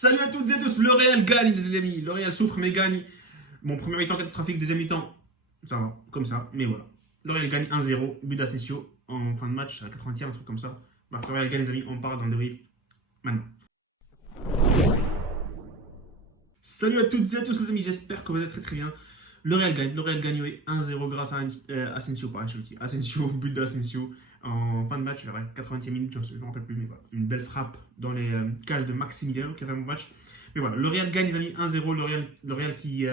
Salut à toutes et à tous, le Real gagne les amis, le Real souffre mais gagne. Bon, premier mi-temps catastrophique, deuxième mi-temps, ça va, comme ça, mais voilà. Le Real gagne 1-0, but d'Asensio en fin de match, à la 80e, un truc comme ça. Bah, le Real gagne les amis, on part dans le débrief maintenant. Salut à toutes et à tous les amis, j'espère que vous êtes très bien. Le Real gagne oui, 1-0 grâce à Asensio, pas Ancelotti. Asensio, but d'Asensio en fin de match, vers la 80e minute, je ne me rappelle plus, mais voilà. Une belle frappe dans les cages de Maximiliano qui a fait un bon match. Mais voilà, le Real gagne les amis 1-0, le Real qui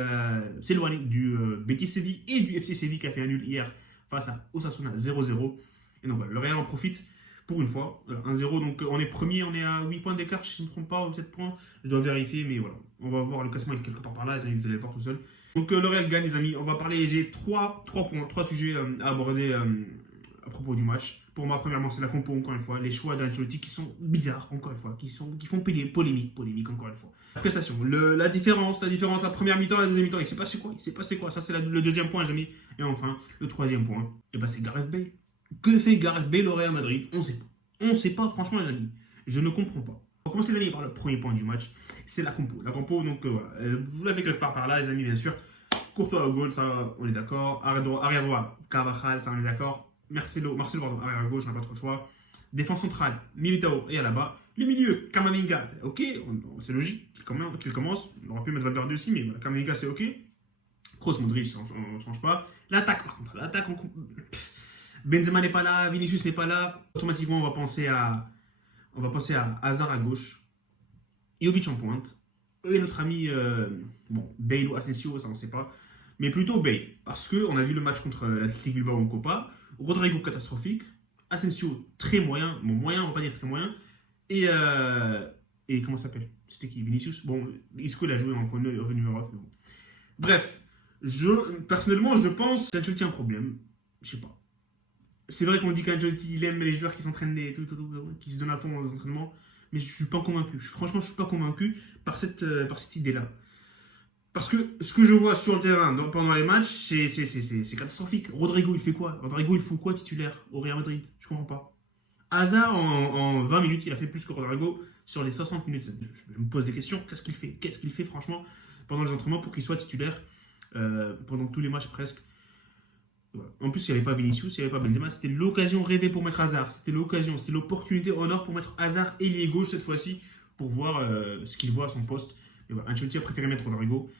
s'éloigne du Betis Séville et du FC Séville qui a fait un nul hier face à Osasuna 0-0. Et donc voilà, le Real en profite pour une fois, 1-0, donc on est premier, on est à 8 points d'écart, si je ne me trompe pas, ou 7 points, je dois vérifier, mais voilà, on va voir le classement, il est quelque part par là, les amis, vous allez le voir tout seul. Donc le Real gagne les amis, on va parler, j'ai 3 points, 3 sujets à aborder à propos du match. Pour moi, premièrement, c'est la compo, encore une fois, les choix d'Ancelotti qui sont bizarres, encore une fois, qui font polémique, encore une fois. La prestation, la différence, la première mi-temps, la deuxième mi-temps, il s'est passé quoi, ça c'est le deuxième point, les amis. Et enfin, le troisième point, et ben c'est Gareth Bale. Que fait Gareth Bale au Real Madrid? On ne sait pas. On ne sait pas, franchement, les amis. Je ne comprends pas. On va commencer, les amis, par le premier point du match. C'est la compo. La compo, donc, voilà. Vous l'avez quelque part par là, les amis, bien sûr. Courtois au goal, ça, on est d'accord. Arrière droit, Carvajal, ça, on est d'accord. Marcelo, pardon, arrière gauche, on n'a pas trop le choix. Défense centrale, Militao et Alaba. Le milieu, Camavinga, ok, c'est logique qu'il commence. On aurait pu mettre Valverde aussi, mais voilà, Camavinga, c'est ok. Kroos, Modric, on ne change pas. L'attaque, par contre, Benzema n'est pas là, Vinicius n'est pas là. Automatiquement, on va penser à Hazard à gauche, Jovic en pointe, et notre ami Bale ou Asensio, ça on ne sait pas, mais plutôt Bale, parce qu'on a vu le match contre l'Athletic Bilbao en Copa, Rodrigo catastrophique, Asensio très moyen, moyen, on va pas dire très moyen, et comment ça s'appelle? C'était qui? Vinicius? Bon, Isco il a joué en numéro 9, mais bon. Bref, personnellement, je pense qu'Ancelotti a un problème, je sais pas. C'est vrai qu'on dit qu'Ancelotti, il aime les joueurs qui s'entraînent, qui se donnent à fond aux entraînements, mais je ne suis pas convaincu. Franchement, je ne suis pas convaincu par cette idée-là. Parce que ce que je vois sur le terrain pendant les matchs, c'est catastrophique. Rodrigo, il fait quoi? Rodrigo, il fout quoi titulaire au Real Madrid? Je ne comprends pas. Hazard, en 20 minutes, il a fait plus que Rodrigo sur les 60 minutes. Je me pose des questions. Qu'est-ce qu'il fait, franchement, pendant les entraînements pour qu'il soit titulaire pendant tous les matchs presque? En plus, il n'y avait pas Vinicius, il n'y avait pas Benzema, c'était l'occasion rêvée pour mettre Hazard. C'était l'opportunité en or pour mettre Hazard ailier gauche cette fois-ci pour voir ce qu'il voit à son poste. Et voilà, Ancelotti a préféré mettre Rodrigo.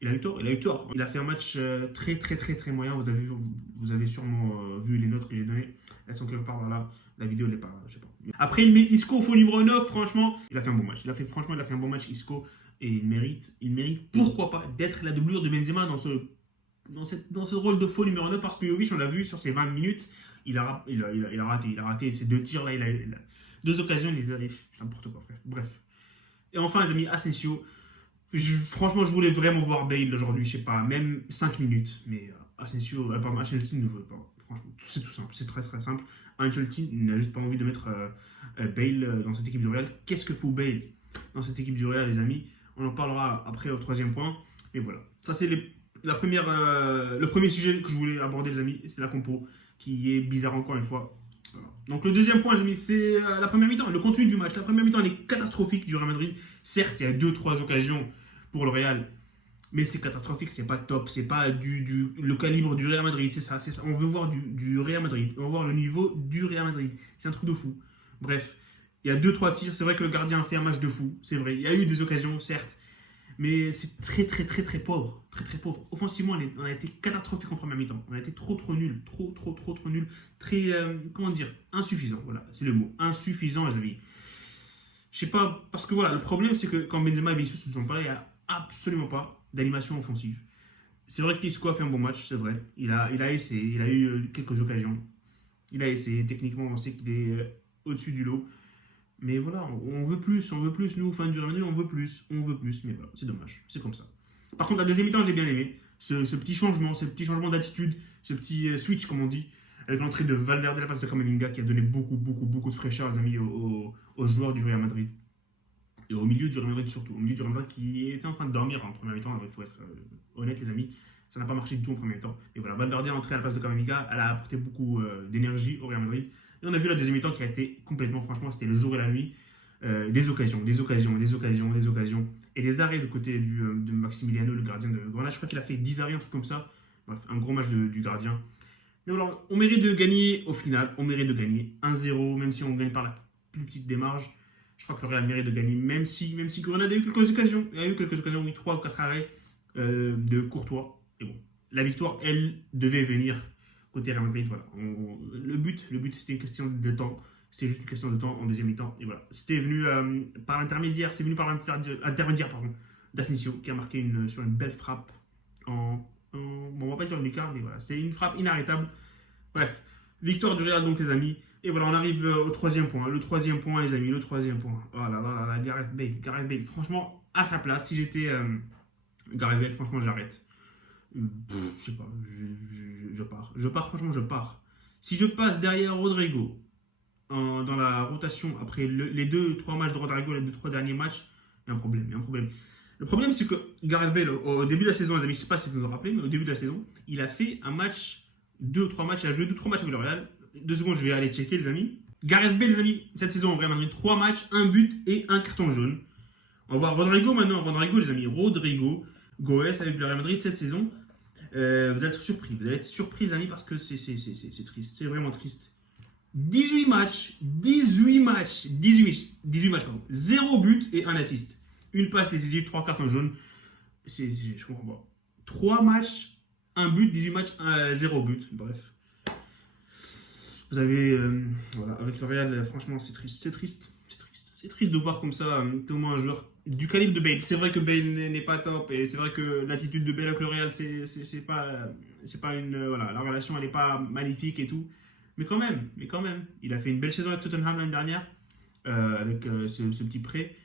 Il a eu tort. Il a fait un match très moyen. Vous avez sûrement vu les notes que j'ai données. Elles sont quelque part là. La vidéo n'est pas, je sais pas. Après, il met Isco au faux numéro 9. Franchement, il a fait un bon match. Il a fait un bon match Isco et il mérite pourquoi pas d'être la doublure de Benzema dans ce rôle de faux numéro 9 parce que Jovic, on l'a vu sur ces 20 minutes, il a raté ces 2 tirs là, il a 2 occasions, il les arrive, n'importe quoi, bref. Et enfin les amis, Asensio, franchement je voulais vraiment voir Bale aujourd'hui, je sais pas, même 5 minutes, mais Ancelotti ne veut pas, franchement, c'est tout simple, c'est très simple. Ancelotti n'a juste pas envie de mettre Bale dans cette équipe du Real. Qu'est-ce que fout Bale dans cette équipe du Real, les amis? On en parlera après au troisième point, mais voilà, ça c'est le premier sujet que je voulais aborder, les amis, c'est la compo, qui est bizarre encore une fois. Voilà. Donc le deuxième point, les amis, c'est la première mi-temps, le contenu du match. La première mi-temps, elle est catastrophique du Real Madrid. Certes, il y a 2-3 occasions pour le Real, mais c'est catastrophique, c'est pas top, c'est pas le calibre du Real Madrid, c'est ça. On veut voir du Real Madrid, on veut voir le niveau du Real Madrid. C'est un truc de fou. Bref, il y a 2-3 tirs, c'est vrai que le gardien a fait un match de fou, c'est vrai. Il y a eu des occasions, certes, mais c'est très pauvre. Très pauvre. Offensivement, on a été catastrophique en première mi-temps. On a été trop nul. Trop nul. Très, insuffisant. Voilà, c'est le mot. Insuffisant, les amis. Je sais pas, parce que voilà, le problème, c'est que quand Benzema et Vinicius ne sont pas là, il n'y a absolument pas d'animation offensive. C'est vrai qu'Isco a fait un bon match, c'est vrai. Il a essayé, il a eu quelques occasions. Il a essayé. Techniquement, on sait qu'il est au-dessus du lot. Mais voilà, on veut plus, nous, fans du Real Madrid, on veut plus, mais voilà, c'est dommage, c'est comme ça. Par contre, la deuxième mi-temps, j'ai bien aimé, ce petit changement d'attitude, ce petit switch, comme on dit, avec l'entrée de Valverde à la place de Camavinga, qui a donné beaucoup de fraîcheur, les amis, aux joueurs du Real Madrid. Et au milieu du Real Madrid surtout, au milieu du Real Madrid qui était en train de dormir en première mi-temps, alors il faut être honnête, les amis, ça n'a pas marché du tout en première mi-temps. Et voilà, Valverde est entré à la place de Camavinga, elle a apporté beaucoup d'énergie au Real Madrid. Et on a vu la deuxième mi-temps qui a été complètement, franchement, c'était le jour et la nuit. des occasions. Et des arrêts de côté de Maximiliano, le gardien de Grenade. Je crois qu'il a fait 10 arrêts, un truc comme ça. Bref, un gros match du gardien. Mais voilà, on mérite de gagner au final. On mérite de gagner 1-0, même si on gagne par la plus petite des marges. Je crois que le Real mérite de gagner, même si Grenade a eu quelques occasions. Il y a eu quelques occasions, oui, 3 ou 4 arrêts de Courtois. Et bon, la victoire, elle, devait venir côté Real Madrid. Voilà. Le but, c'était une question de temps. C'était juste une question de temps en deuxième mi-temps. Et voilà. C'était venu par l'intermédiaire, d'Asensio qui a marqué sur une belle frappe bon, on va pas dire une lucarne, mais voilà. C'est une frappe inarrêtable. Bref, victoire du Real donc les amis. Et voilà, on arrive au troisième point. Le troisième point, les amis, le troisième point. Voilà, voilà, Gareth Bale. Franchement, à sa place, si j'étais Gareth Bale, franchement, j'arrête. Je sais pas, je pars. Franchement, je pars. Si je passe derrière Rodrigo dans la rotation après les 2-3 matchs de Rodrigo, les 2-3 derniers matchs, il y a un problème. Le problème, c'est que Gareth Bale, au début de la saison, les amis, je ne sais pas si vous vous rappelez, mais au début de la saison, il a fait un match, 2 ou 3 matchs, il a joué 2 ou 3 matchs avec le Real. 2 secondes, je vais aller checker, les amis. Gareth Bale, les amis, cette saison, au Real Madrid, 3 matchs, 1 but et 1 carton jaune. On va voir Rodrigo maintenant. Rodrigo, les amis, Goes avec le Real Madrid cette saison. Vous allez être surpris. Les amis, parce que c'est triste. C'est vraiment triste. 18 matchs, 0 but et 1 assist. Une passe décisive, 3 cartons jaunes. Je comprends pas. 3 matchs, 1 but, 18 matchs, 0 but. Bref. Vous avez. Voilà, avec le Real, franchement, c'est triste. C'est triste de voir comme ça comment un joueur du calibre de Bale. C'est vrai que Bale n'est pas top et c'est vrai que l'attitude de Bale avec le Real, c'est pas une. Voilà, la relation, elle n'est pas magnifique et tout. Mais quand même, il a fait une belle saison avec Tottenham l'année dernière, avec ce petit prêt.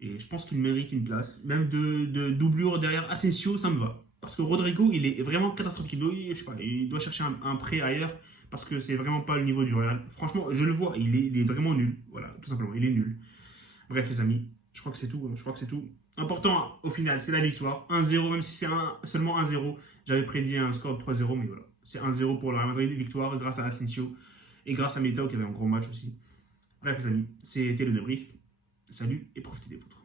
Et je pense qu'il mérite une place. Même de doublure derrière Asensio, ça me va. Parce que Rodrigo, il est vraiment catastrophique. Il doit chercher un prêt ailleurs. Parce que c'est vraiment pas le niveau du Real. Franchement, je le vois, il est vraiment nul. Voilà, tout simplement, il est nul. Bref, les amis, je crois que c'est tout. Important, au final, c'est la victoire. 1-0, même si c'est seulement 1-0. J'avais prédit un score de 3-0, mais voilà. C'est 1-0 pour le Real Madrid, victoire grâce à Asensio et grâce à Militao qui avait un gros match aussi. Bref, les amis, c'était le débrief. Salut et profitez des vôtres.